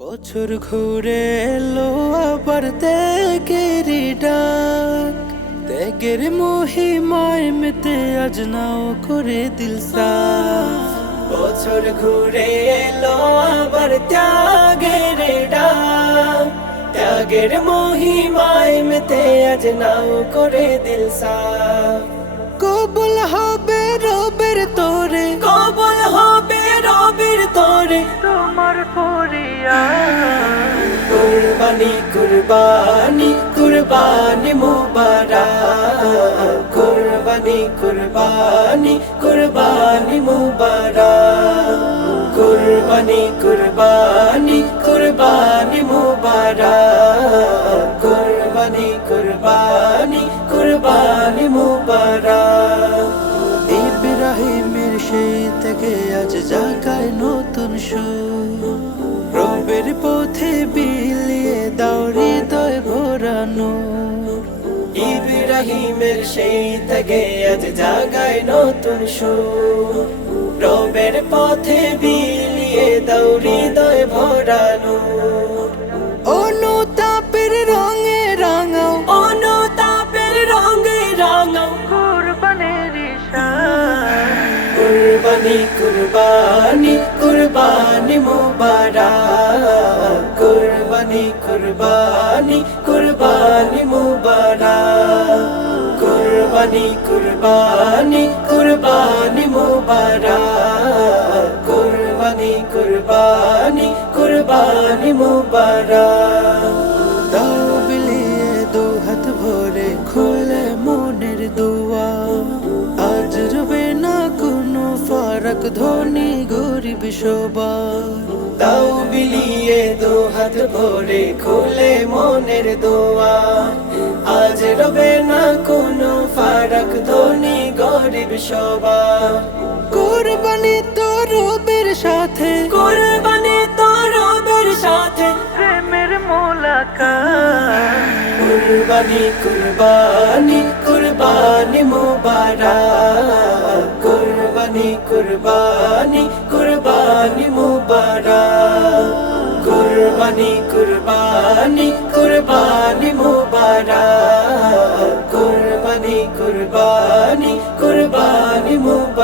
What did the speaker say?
বছর ঘুরে এলো আবার ত্যাগের ডাক, ত্যাগের মহিমায় মেতে আজ নাও করে দিল সাফ। বছর ঘুরে এলো আবার ত্যাগের ডাক, ত্যাগের মহিমায় মেতে আজ নাও করে দিল সাফ। কবুল হবে রবের তোরে, কবুল হবে রবের তোরে তোমার ফরিয়াদ। কুরবানি কুরবানি কুরবানি মুবারক, কুরবানি কুরবানি কুরবানি মুবারক, কুরবানি কুরবানি কুরবানি মুবারক, কুরবানি কুরবানি কুরবানি মুবারক। ইব্রাহিমের সেই থেকে আজ জাগায় নতুন সুর, রবের পথে বিলিয়ে দাও হৃদয় ভরানো। ইব্রাহিমের সেই থেকে আজ জাগায় নতুন সুর, রবের পথে বিলিয়ে দাও হৃদয় ভরানো। অনুতাপের রঙে রাঙাও, অনুতাপের রঙে রাঙাও কুরবানির ঈশান। কুরবানি কুরবানি কুরবানি মুবারক, কুরবানি কুরবানি কুরবানি মুবারক, কুরবানি কুরবানি কুরবানি মুবারক, কুরবানি কুরবানি কুরবানি মুবারক। দাও বিলিয়ে দু হাত ভরে খুলে মনের দুয়ার, আজ রবে না কোনো ফারাক ধনী গরিব সবার। দাও বিলিয়ে দু হাত ভরে খুলে মনের দুয়ার, আজ রবে না কোনো ফারাক ধনী গরিব সবার। কুরবানি তো রবের সাথে, কুরবানি তো রবের সাথে প্রেমের মোলাকাত। কুরবানি কুরবানি কুরবানি মুবারক, কুরবানি কুরবানি কুরবানি মুবারক, কুরবানি কুরবানি কুরবানি মুবারক, কুরবানি কুরবানি কুরবানি মুবারক।